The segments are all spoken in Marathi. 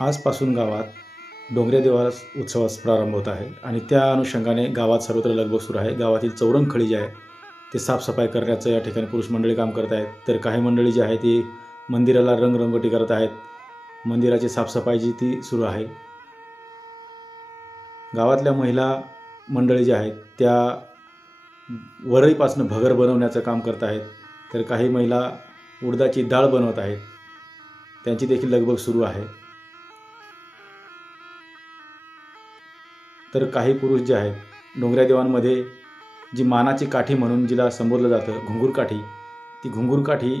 आजपासून गावात डोंगरे देवार उत्सवास प्रारंभ होत आहे आणि त्या अनुषंगाने गावात सर्वत्र लगबग सुरू आहे। गावातील चौरंग जे आहे ते साफसफाई करण्याचं या ठिकाणी पुरुष मंडळी काम करत आहेत, तर काही मंडळी जी आहे ती मंदिराला रंगरंगोटी करत आहेत। मंदिराची साफसफाई जी ती सुरू आहे। गावातल्या महिला मंडळी जी आहेत त्या वरईपासून भगर बनवण्याचं काम करत आहेत, तर काही महिला उडदाची डाळ बनवत आहेत, त्यांची देखील लगबग सुरू आहे। तर काही पुरुष जे आहेत डोंगऱ्या देवांमध्ये जी मानाची काठी म्हणून जिला संबोधलं जातं घुंगूर काठी, ती घुंगूर काठी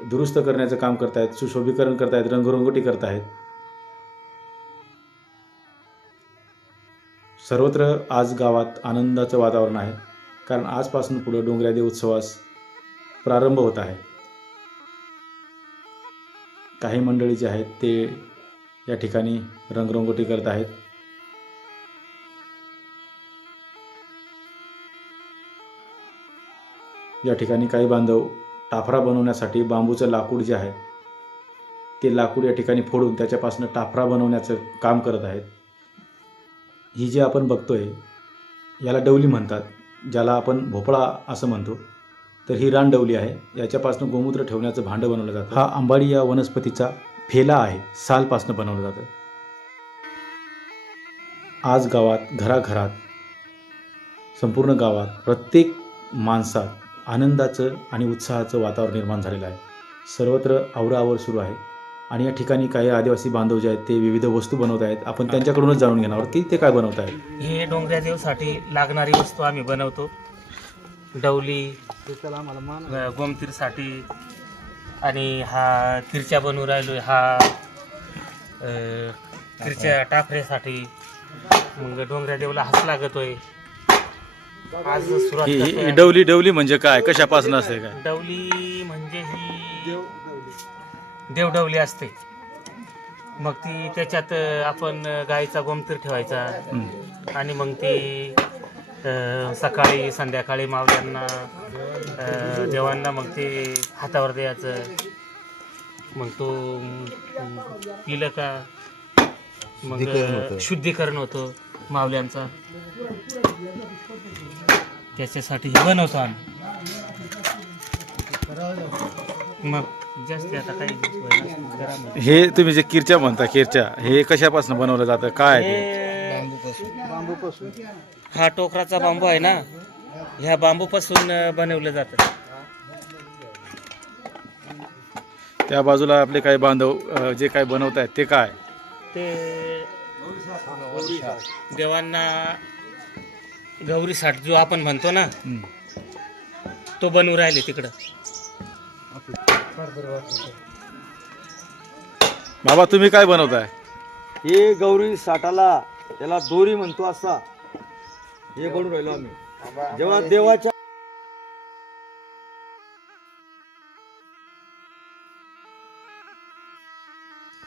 दुरुस्त करण्याचं काम करत आहेत, सुशोभीकरण करत आहेत, रंगरंगोटी करत आहेत। सर्वत्र आज गावात आनंदाचं वातावरण आहे, कारण आजपासून पुढे डोंगऱ्या देव उत्सवास प्रारंभ होत आहे। काही मंडळी जे आहेत ते या ठिकाणी रंगरंगोटी करत आहेत। या ठिकाणी काही बांधव टाफरा बनवण्यासाठी बांबूचं लाकूड जे आहे ते लाकूड या ठिकाणी फोडून त्याच्यापासून टाफरा बनवण्याचं काम करत आहेत। ही जी आपण बघतोय याला डवली म्हणतात, ज्याला आपण भोपळा असं म्हणतो, तर ही रानडवली आहे। याच्यापासून गोमूत्र ठेवण्याचं भांडं बनवलं जातं। हा आंबाडी या वनस्पतीचा फेला आहे, सालपासून बनवलं जातं। आज गावात घराघरात संपूर्ण गावात प्रत्येक माणसात आनंदाचं आणि उत्साहाचं वातावरण निर्माण झालेलं आहे। सर्वत्र आवराआवर सुरू आहे आणि या ठिकाणी काही आदिवासी बांधव जे आहेत ते विविध वस्तू बनवत आहेत। आपण त्यांच्याकडूनच जाणून घेणार आहोत की ते काय बनवत आहेत। हे डोंगऱ्या देवसाठी लागणारी वस्तू आम्ही बनवतो। डवली गोमतीरसाठी आणि हा किरच्या बनवून राहिलोय, हा किरच्या टाफऱ्यासाठी। मग डोंगऱ्या देवला हास लागतोय। आज सुरुवात करतोय। डवली म्हणजे काय, कशापासून असते काय? डवली म्हणजे ही देवडवली असते। मग ती त्याच्यात आपण गाईचा गोमतीर ठेवायचा आणि मग ती सकाळी संध्याकाळी मावल्यांना देवांना मग ते हातावर द्यायचं। मग तो पिलं का मग शुद्धीकरण होतं मावल्यांचा, त्याच्यासाठी हे बनवतो आम्ही। मग जास्त आता काही हे तुम्ही जे किरच्या म्हणता, किरच्या हे कशापासून बनवलं जातं, काय? बांबूपासून। हा टोकराचा बांबू आहे ना, ह्या बांबूपासून बनवलं जातं। त्या बाजूला आपले काही बांधव जे काय बनवत आहेत ते काय? ते देवांना गौरी साठ जो आपण म्हणतो ना, तो बनवून राहिले तिकडं। बाबा तुम्ही काय बनवताय? हे गौरी साठाला त्याला दोरी म्हणतो असा हे बनवून राहिलो आम्ही। जेव्हा देवाच्या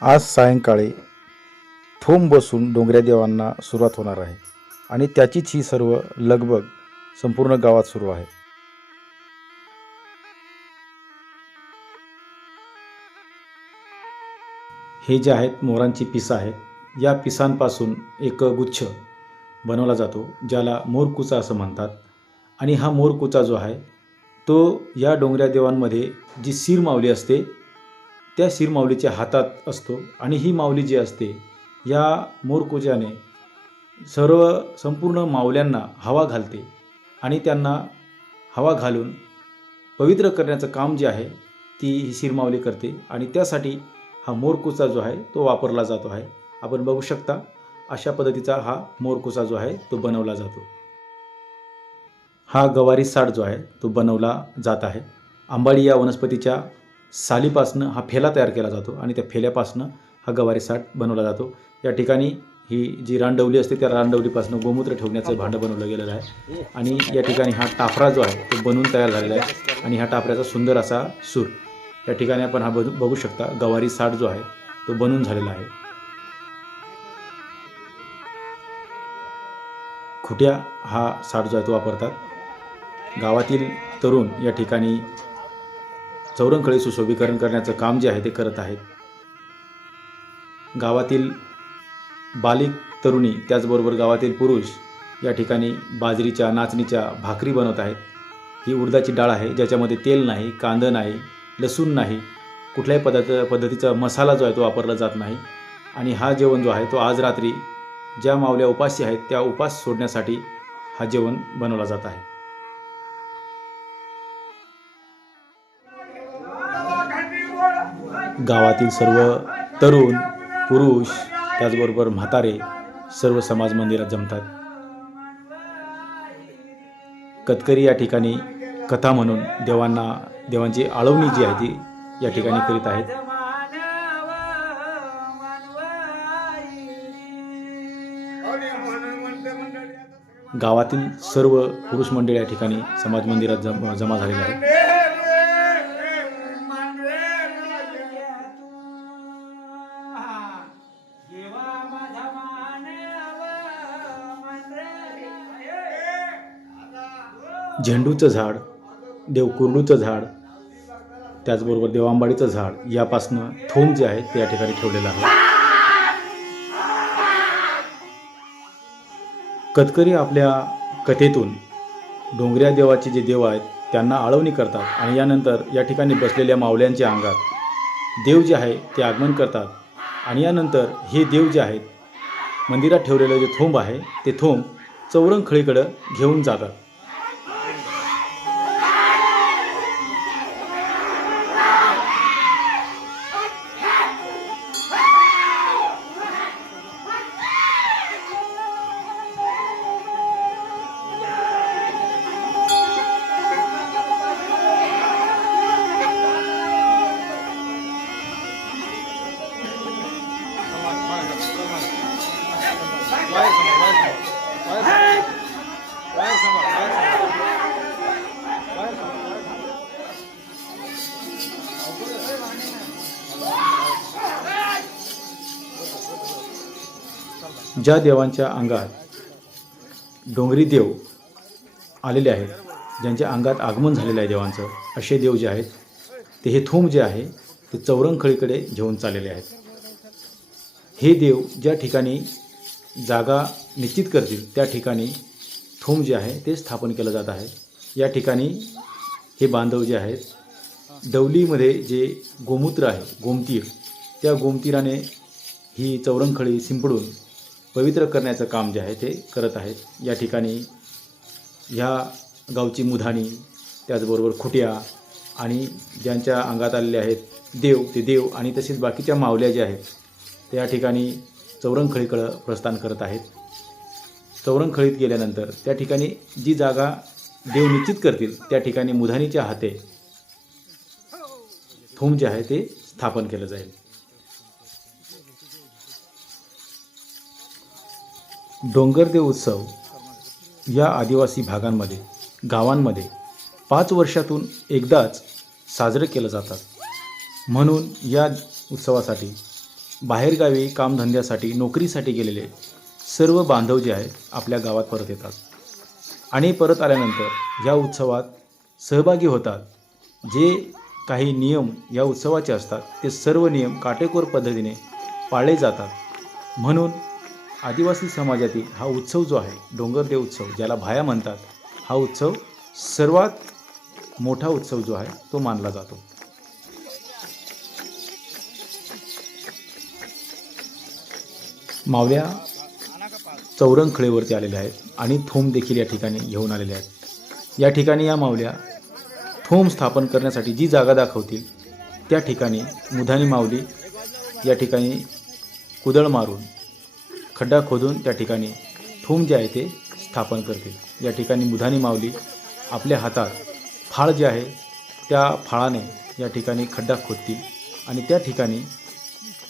आज सायंकाळी थोंब बसून डोंगऱ्या देवांना सुरुवात होणार आहे आणि त्याचीच ही सर्व लगबग संपूर्ण गावात सुरू आहे। हे जे आहेत मोरांची पिसं आहेत, या पिसांपासून एक गुच्छ बनवला जातो, ज्याला मोरकुचा असं म्हणतात। आणि हा मोरकुचा जो आहे तो या डोंगऱ्या देवांमध्ये जी सीर माऊली असते त्या सीर माऊलीच्या हातात असतो आणि ही माऊली जी असते या मोरकुजाने संपूर्ण माऊल्यांना हवा घालते आणि त्यांना हवा घालून पवित्र करण्याचं काम जे आहे ती ही सीर माऊली करते आणि त्यासाठी हा मोरकुचा जो आहे तो वापरला जातो आहे। आपण बघू शकता अशा पद्धतीचा हा मोरकुचा जो आहे तो बनवला जातो। हा गवारी साठ जो आहे तो बनवला जात आहे। आंबाडी या वनस्पतीच्या सालीपासून हा फेला तयार केला जातो आणि त्या फेल्यापासून हा गवारी साठ बनवला जातो। या ठिकाणी ही जी रानडवली असते त्या रानडवलीपासून गोमूत्र ठेवण्याचं भांडं बनवलं गेलेलं आहे आणि या ठिकाणी हा टाफरा जो आहे तो बनवून तयार झालेला आहे आणि ह्या टाफऱ्याचा सुंदर असा सूर या ठिकाणी आपण हा बघू शकता। गवारी साठ जो आहे तो बनवून झालेला आहे। खुट्या हा साठ जो आहे तो वापरतात। गावातील तरुण या ठिकाणी चौरंगखळी सुशोभीकरण करण्याचं काम जे आहे ते करत आहेत। गावातील बालिक तरुणी त्याचबरोबर गावातील पुरुष या ठिकाणी बाजरीच्या नाचणीच्या भाकरी बनवत आहेत. ही उडदाची डाळ आहे ज्याच्यामध्ये तेल नाही, कांदा नाही, लसूण नाही, कुठल्याही पद्धतीचा मसाला जो आहे तो वापरला जात नाही. आणि हा जेवण जो आहे तो आज रात्री ज्या मावल्या उपाशी आहेत त्या उपास सोडण्यासाठी हा जेवण बनवला जात आहे. गावातील सर्व तरुण, पुरुष त्याचबरोबर म्हातारे सर्व समाज मंदिरात जमतात. कतकरी या ठिकाणी कथा म्हणून देवांची आळवणी जी आहे ती या ठिकाणी करीत आहेत. गावातील सर्व पुरुष मंडळी या ठिकाणी समाज मंदिरात जमा झालेले आहेत. झेंडूचं झाड, देवकुरडूचं झाड, त्याचबरोबर देवांबाडीचं झाड यापासनं थोम जे आहे ते या ठिकाणी ठेवलेलं आहे. कतकरी आपल्या कथेतून डोंगऱ्या देवाचे जे देव आहेत त्यांना आळवणी करतात आणि यानंतर या ठिकाणी बसलेल्या मावल्यांच्या अंगात देव जे आहे ते आगमन करतात आणि यानंतर हे देव जे आहेत मंदिरात ठेवलेलं जे थोंब आहे ते थोंब चौरंगखळीकडं घेऊन जातात. ज्या देवांच्या अंगात डोंगरी देव आलेले आहेत, ज्यांच्या अंगात आगमन झालेलं आहे देवांचं, असे देव जे आहेत ते हे थोंब जे आहे ते चौरंगखळीकडे घेऊन चाललेले आहेत. हे देव ज्या ठिकाणी जागा निश्चित करतील त्या ठिकाणी थोंब जे आहे ते स्थापन केलं जात आहे. या ठिकाणी हे बांधव जे आहेत डवलीमध्ये जे गोमूत्र आहे, गोमतीर, त्या गोमतीराने ही चौरंगखळी शिंपडून पवित्र करण्याचं काम जे आहे ते करत आहेत. या ठिकाणी ह्या गावची मुधाणी, त्याचबरोबर खुट्या आणि ज्यांच्या अंगात आलेले आहेत देव, ते देव आणि तसेच बाकीच्या मावल्या ज्या आहेत त्या या ठिकाणी चौरंगखळीकडं प्रस्थान करत आहेत. चौरंगखळीत गेल्यानंतर त्या ठिकाणी जी जागा देव निश्चित करतील त्या ठिकाणी मुधानीच्या हाते थोंब जे आहे ते स्थापन केलं जाईल. डोंगरदेव उत्सव या आदिवासी भागांमध्ये, गावांमध्ये 5 वर्षातून एकदाच साजरे केले जातात. म्हणून या उत्सवासाठी बाहेरगावी कामधंद्यासाठी, नोकरीसाठी गेलेले सर्व बांधव जे आहेत आपल्या गावात परत येतात आणि परत आल्यानंतर या उत्सवात सहभागी होतात. जे काही नियम या उत्सवाचे असतात ते सर्व नियम काटेकोर पद्धतीने पाळले जातात. म्हणून आदिवासी समाजातील हा उत्सव जो आहे डोंगरदेव उत्सव, ज्याला भाया म्हणतात, हा उत्सव सर्वात मोठा उत्सव जो आहे तो मानला जातो. मावल्या चौरंगखळीवरती आलेल्या आहेत आणि थोंब देखील या ठिकाणी घेऊन आलेले आहेत. या ठिकाणी या मावल्या थोंब स्थापन करण्यासाठी जी जागा दाखवतील त्या ठिकाणी मुधानी माऊली या ठिकाणी कुदळ मारून, खड्डा खोदून त्या ठिकाणी थोंब जे आहे ते स्थापन करतील. या ठिकाणी मुधानी माऊली आपल्या हातात फाळ जे आहे त्या फाळाने या ठिकाणी खड्डा खोदतील आणि त्या ठिकाणी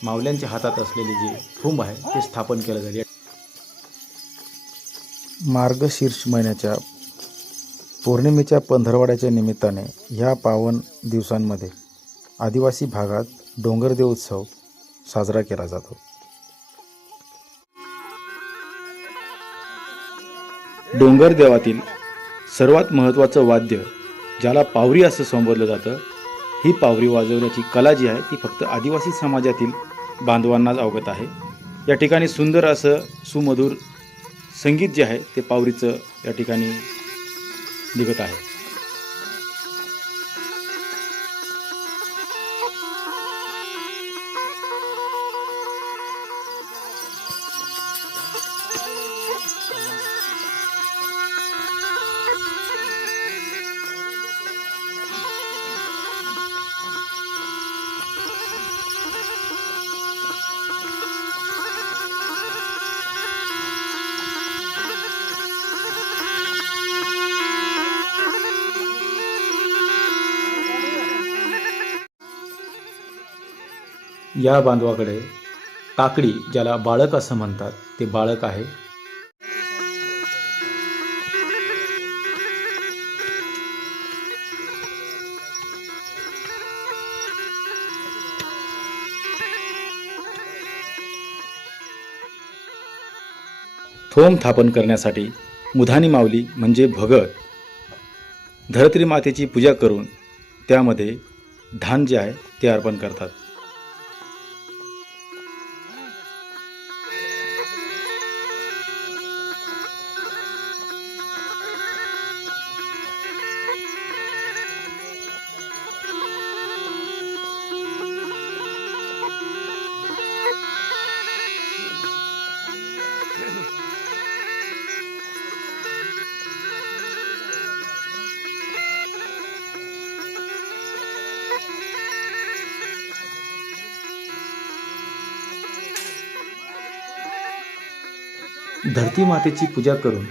मावल्यांच्या हातात असलेले जे थोंब आहे ते स्थापन केलं जाईल. मार्गशीर्ष महिन्याच्या पौर्णिमेच्या पंधरवड्याच्या निमित्ताने ह्या पावन दिवसांमध्ये आदिवासी भागात डोंगरदेव उत्सव साजरा केला जातो. डोंगरदेवातील सर्वात महत्त्वाचं वाद्य ज्याला पावरी असं संबोधलं जातं, ही पावरी वाजवण्याची कला जी आहे ती फक्त आदिवासी समाजातील बांधवांनाच अवगत आहे. या ठिकाणी सुंदर असं सुमधुर संगीत जे आहे ते पावरीचं या ठिकाणी निघत आहे. या बांधवाकडे काकडी, ज्याला बाळक असं म्हणतात, ते बाळक आहे. थोम थापन करण्यासाठी मुधानी माऊली म्हणजे भगत धरत्री मातेची पूजा करून त्यामध्ये धान जे आहे ते अर्पण करतात. धरती मातेची पूजा करून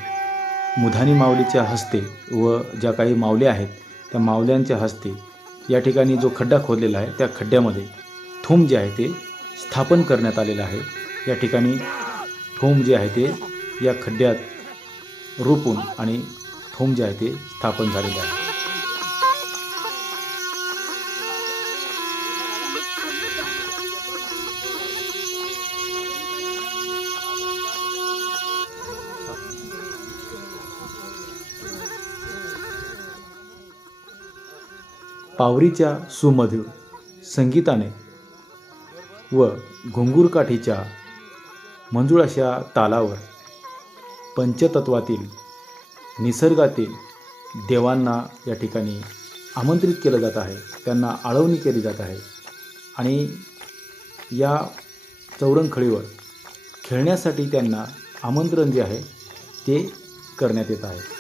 मुधानी माऊलीच्या हस्ते व ज्या काही माऊल्या आहेत त्या माऊल्यांच्या हस्ते या ठिकाणी जो खड्डा खोदलेला आहे त्या खड्ड्यामध्ये थोम जे आहे ते स्थापन करण्यात आलेलं आहे. या ठिकाणी थोम जे आहे ते या खड्ड्यात रोपून आणि थोम जे आहे ते स्थापन झालेले आहे. पावरीच्या सुमधुर संगीताने व घुंगूरकाठीच्या मंजूळ अशा तालावर पंचतत्वातील निसर्गातील देवांना या ठिकाणी आमंत्रित केलं जात आहे, त्यांना आळवणी केली जात आहे आणि या चौरंखळीवर खेळण्यासाठी त्यांना आमंत्रण जे आहे ते करण्यात येत आहे.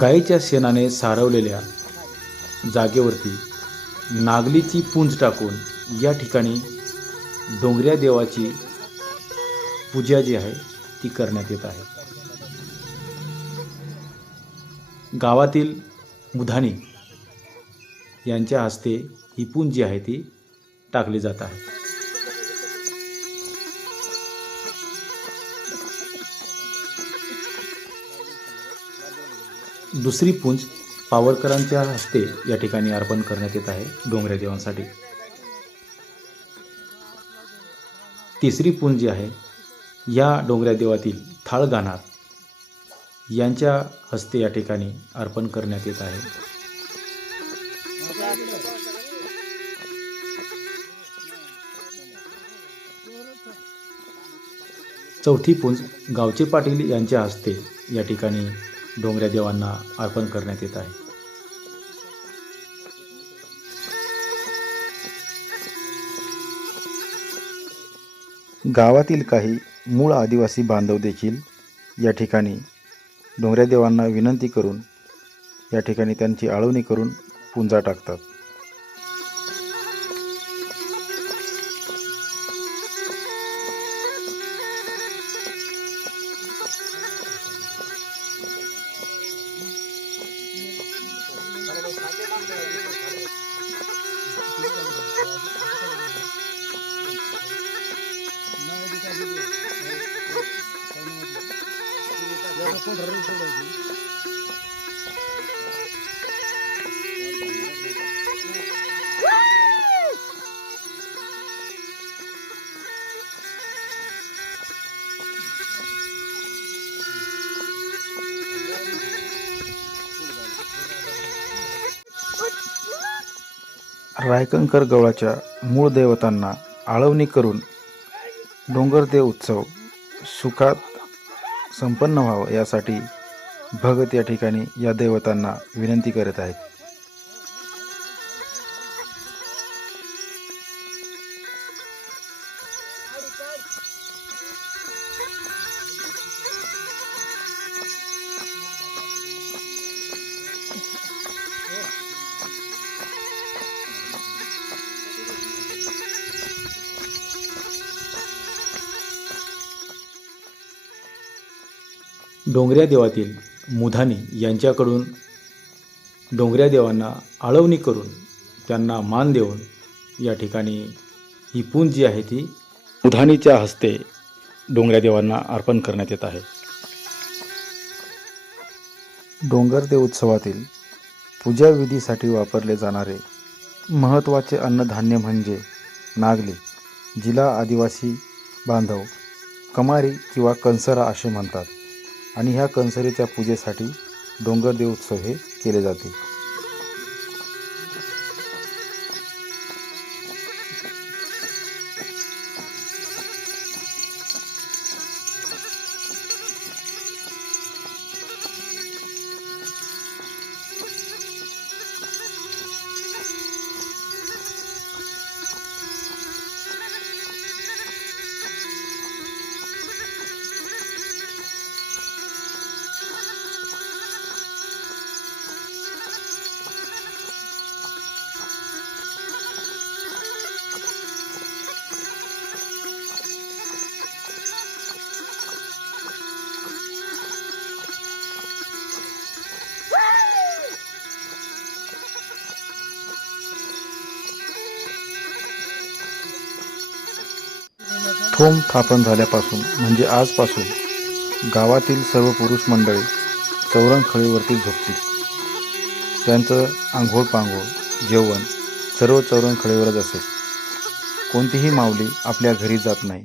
गायीच्या शेणाने सारवलेल्या जागेवरती नागलीची पुंज टाकून या ठिकाणी डोंगऱ्या देवाची पूजा जी आहे ती करण्यात येत आहे. गावातील मुधानी यांच्या हस्ते ही पुंज जी आहे ती टाकली जात आहे. दुसरी पुंज पावरकरांच्या हस्ते या ठिकाणी अर्पण करण्यात येत आहे डोंगऱ्या देवांसाठी. तिसरी पुंज जी आहे या डोंगऱ्या देवातील थाळ गाणार यांच्या हस्ते या ठिकाणी अर्पण करण्यात येत आहे. चौथी पुंज गावचे पाटील यांच्या हस्ते या ठिकाणी डोंगऱ्या देवांना अर्पण करण्यात येत आहे. गावातील काही मूळ आदिवासी बांधव देखील या ठिकाणी डोंगऱ्या देवांना विनंती करून या ठिकाणी त्यांची आळवणी करून पुंजा टाकतात. रायकंकर गवळाच्या मूळ दैवतांना आळवणी करून डोंगरदेव उत्सव सुखात संपन्न व्हावं यासाठी भगत या ठिकाणी या दैवतांना विनंती करत आहेत. डोंगऱ्या देवातील मुधानी यांच्याकडून डोंगऱ्या देवांना आळवणी करून त्यांना मान देऊन या ठिकाणी ही पूंज जी आहे ती मुधानीच्या हस्ते डोंगऱ्या देवांना अर्पण करण्यात येत आहे. डोंगरदेव उत्सवातील पूजाविधीसाठी वापरले जाणारे महत्त्वाचे अन्नधान्य म्हणजे नागली, जिला आदिवासी बांधव कमारी किंवा कंसरा असे म्हणतात आणि ह्या कंसरीच्या पूजेसाठी डोंगरदेव उत्सव हे केले जाते. थोम स्थापन झाल्यापासून म्हणजे आजपासून गावातील सर्व पुरुष मंडळी चौरंगखळीवरती झोपतील. त्यांचं आंघोळ पांघोळ जेवण सर्व चौरंगखळीवरच असेल. कोणतीही माऊली आपल्या घरी जात नाही.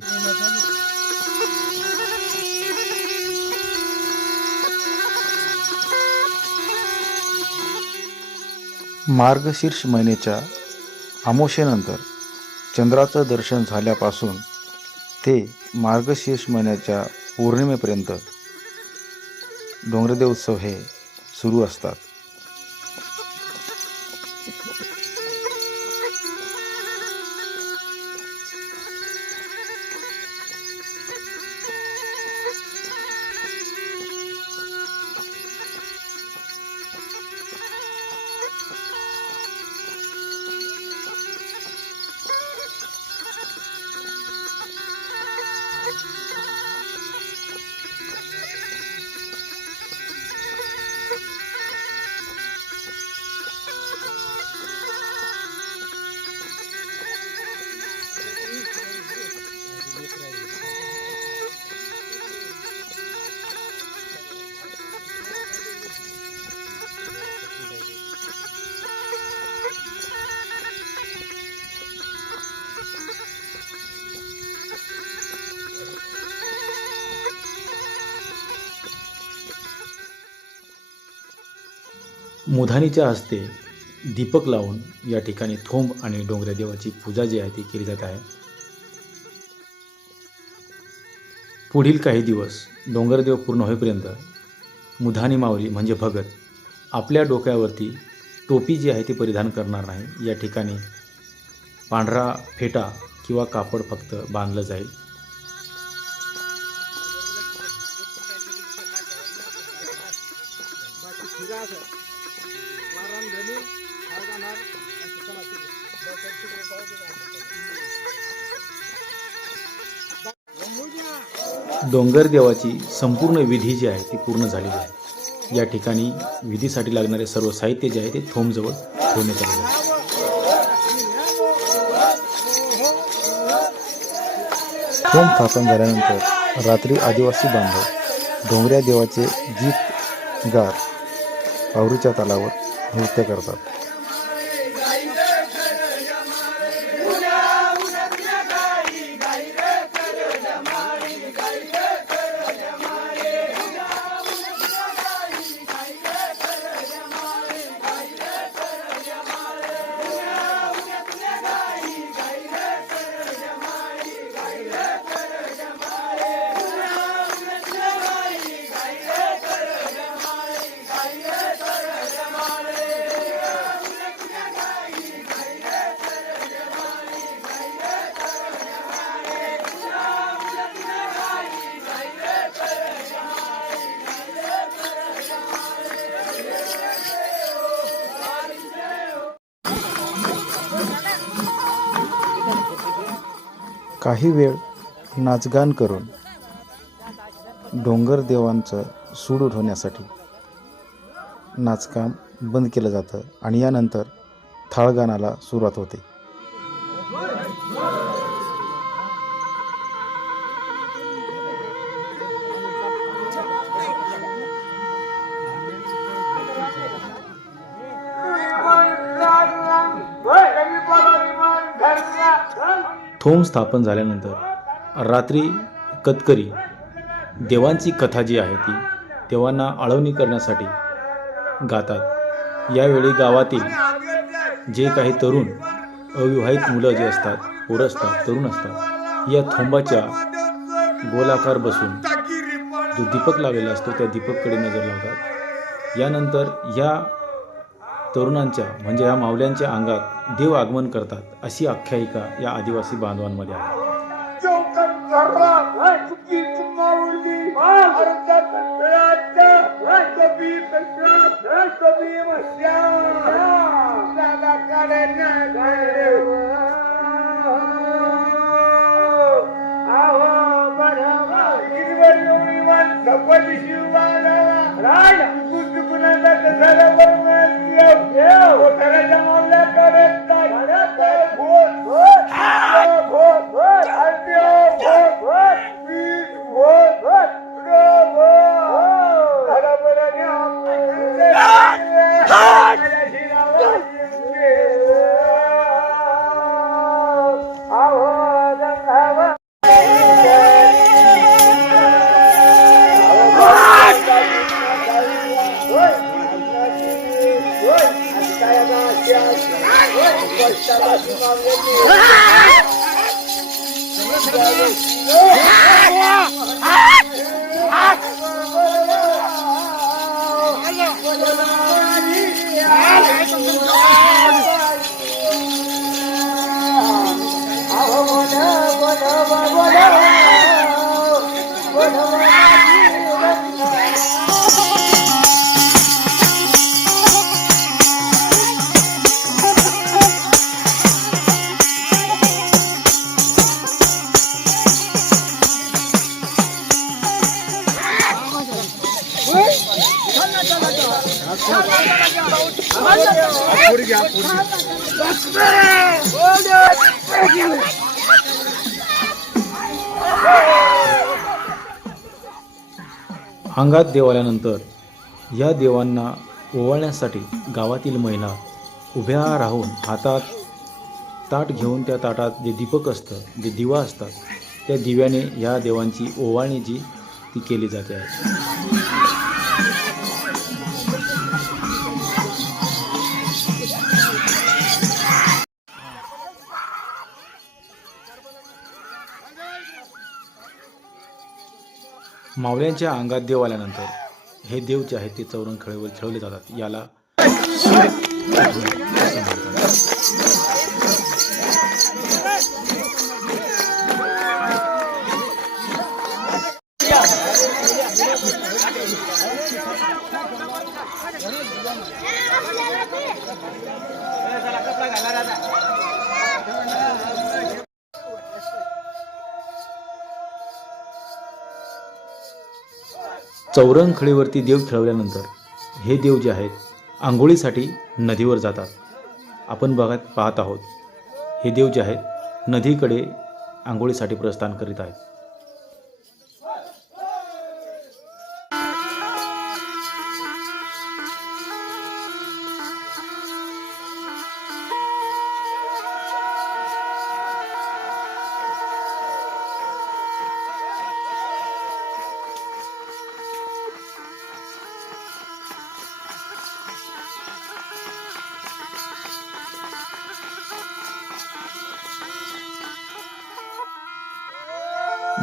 मार्गशीर्ष महिन्याच्या अमावस्येनंतर चंद्राचं दर्शन झाल्यापासून ते मार्गशीर्ष महिन्याच्या पौर्णिमेपर्यंत डोंगरदेव उत्सव हे सुरू असतात. मुधानीच्या हस्ते दीपक लावून या ठिकाणी थोंब आणि डोंगऱ्या देवाची पूजा जी आहे ती केली जात आहे. पुढील काही दिवस डोंगरदेव पूर्ण होईपर्यंत मुधानी माऊली म्हणजे भगत आपल्या डोक्यावरती टोपी जी आहे ती परिधान करणार नाही. या ठिकाणी पांढरा फेटा किंवा कापड फक्त बांधलं जाईल. डोंगर देवाची संपूर्ण विधी जी आहे ती पूर्ण झालेली आहे. या ठिकाणी विधीसाठी लागणारे सर्व साहित्य जे आहे ते थोमजवळ ठेवण्यात आले आहे. थोम स्थापन झाल्यानंतर रात्री आदिवासी बांधव डोंगऱ्या देवाचे गीत गात पावरीच्या तालावर नृत्य करतात. काही वेळ नाचगान करून डोंगर देवांचं सूड उठवण्यासाठी नाचकाम बंद केलं जातं आणि यानंतर थाळगानाला सुरुवात होते. थोम स्थापन झाल्यानंतर रात्री कतकरी देवांची कथा जी आहे ती देवांना आळवणी करण्यासाठी गातात. यावेळी गावातील जे काही तरुण अविवाहित मुलं जे असतात, पोरं असतात, तरुण असतात, या थोंबाच्या गोलाकार बसून जो दीपक लावलेला असतो त्या दीपककडे नजर लावतात. यानंतर या तरुणांच्या म्हणजे या माऊल्यांच्या अंगात देव आगमन करतात अशी आख्यायिका या आदिवासी बांधवांमध्ये आहे. अंगात देव आल्यानंतर या देवांना ओवाळण्यासाठी गावातील महिला उभ्या राहून हातात ताट घेऊन त्या ताटात जे दीपक असतं, जे दिवा असतात, त्या दिव्याने या देवांची ओवाळणी जी ती केली जाते आहे. मावळ्यांच्या अंगात देव आल्यानंतर हे देव जे आहेत ते चौरंग खेळीवर खेळवले जातात. याला चौरंग खळीवरती देव खेळवल्यानंतर हे देव जे आहेत आंघोळीसाठी नदीवर जातात. आपण पाहत आहोत हे देव जे आहेत नदीकडे आंघोळीसाठी प्रस्थान करीत आहेत.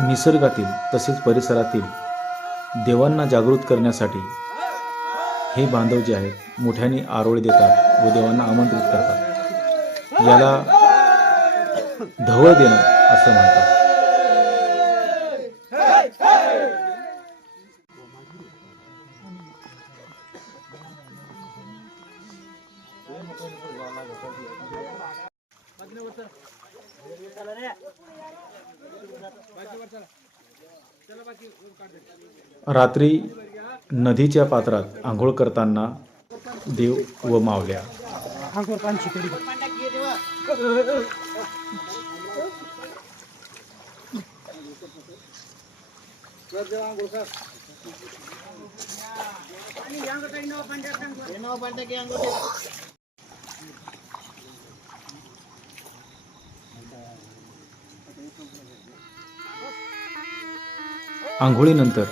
निसर्गातील तसेच परिसरातील देवांना जागृत करण्यासाठी हे बांधव जे आहेत मोठ्याने आरोळी देतात व देवांना आमंत्रित करतात. याला ढवळ देणं असं म्हणतात. रात्री नदीच्या पात्रात आंघोळ करताना देव व मावल्या. आंघोळीनंतर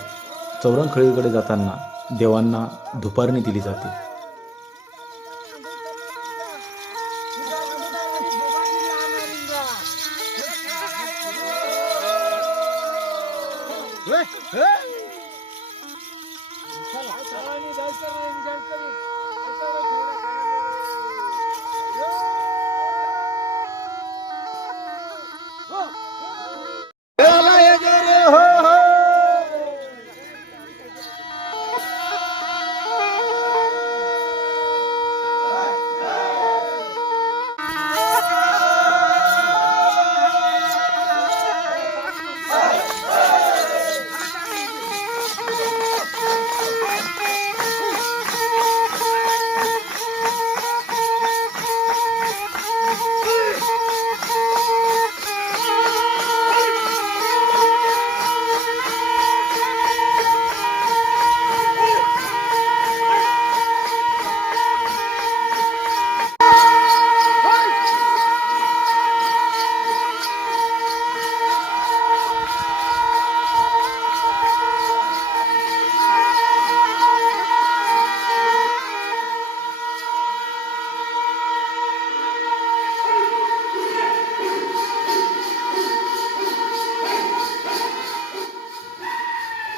चौरंखळीकडे जाताना देवांना धुपारणी दिली जाते.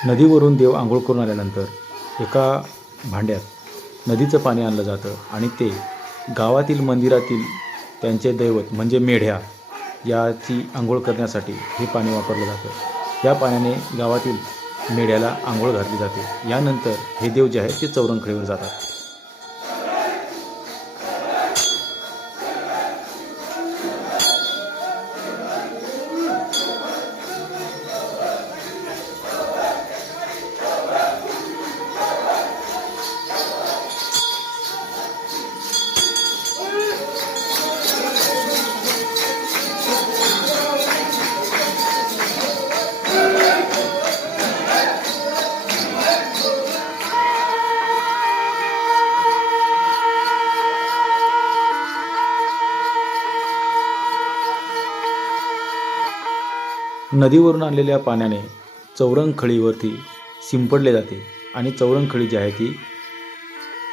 नदीवरून देव आंघोळ करून आल्यानंतर एका भांड्यात नदीचं पाणी आणलं जातं आणि ते गावातील मंदिरातील त्यांचे दैवत म्हणजे मेढ्या याची आंघोळ करण्यासाठी हे पाणी वापरलं जातं. या पाण्याने गावातील मेढ्याला आंघोळ घातली जाते. यानंतर हे देव जे आहेत ते चौरंखळीवर जातात. नदीवरून आणलेल्या पाण्याने चौरंखळीवरती शिंपडले जाते आणि चौरंखळी जी आहे ती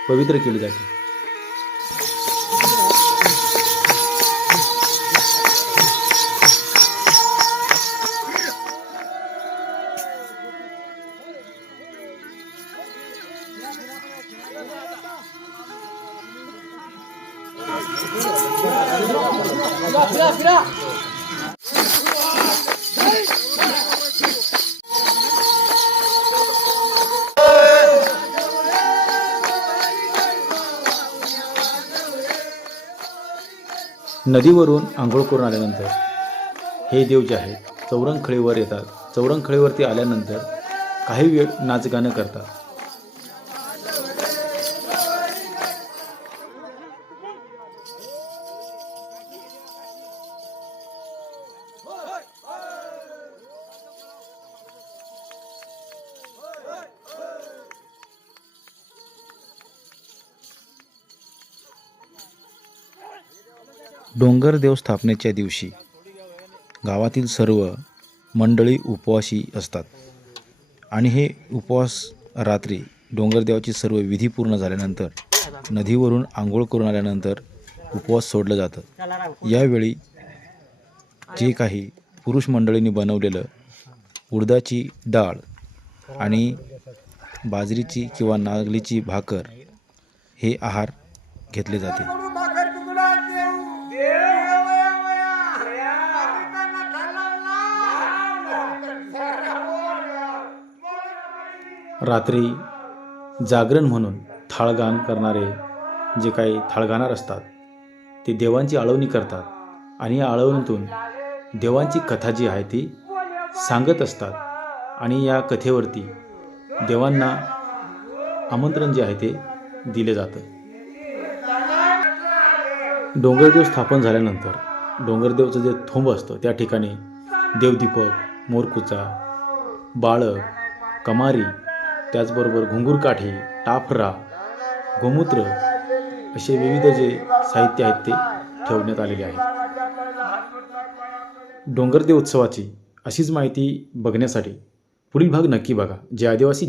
पवित्र केली जाते. नदीवरून आंघोळ करून आल्यानंतर हे देव जे आहेत चौरंखळीवर येतात. चौरंखळीवरती आल्यानंतर काही वेळ नाचगाणं करतात. डोंगर देव स्थापनेच्या दिवशी गावातील सर्व मंडळी उपवासी असतात आणि हे उपवास रात्री डोंगरदेवाची सर्व विधी पूर्ण झाल्यानंतर नदीवरून आंघोळ करून आल्यानंतर उपवास सोडलं जातं. यावेळी जे काही पुरुष मंडळींनी बनवलेलं उडदाची डाळ आणि बाजरीची किंवा नागलीची भाकर हे आहार घेतले जाते. रात्री जागरण म्हणून थाळगान करणारे जे काही थाळगाणार असतात ते देवांची आळवणी करतात आणि या आळवणीतून देवांची कथा जी आहे ती सांगत असतात आणि या कथेवरती देवांना आमंत्रण जे आहे ते दिले जातं. डोंगरदेव स्थापन झाल्यानंतर डोंगरदेवचं जे थोंब असतं त्या ठिकाणी देवदीपक, मोरकुचा, बाळक, कमारी, त्याचबरोबर घुंगूरकाठी, टाफरा, गोमूत्र असे विविध जे साहित्य आहेत ते ठेवण्यात आलेले आहे. डोंगरदेव उत्सवाची अशीच माहिती बघण्यासाठी पुढील भाग नक्की बघा. जे आदिवासी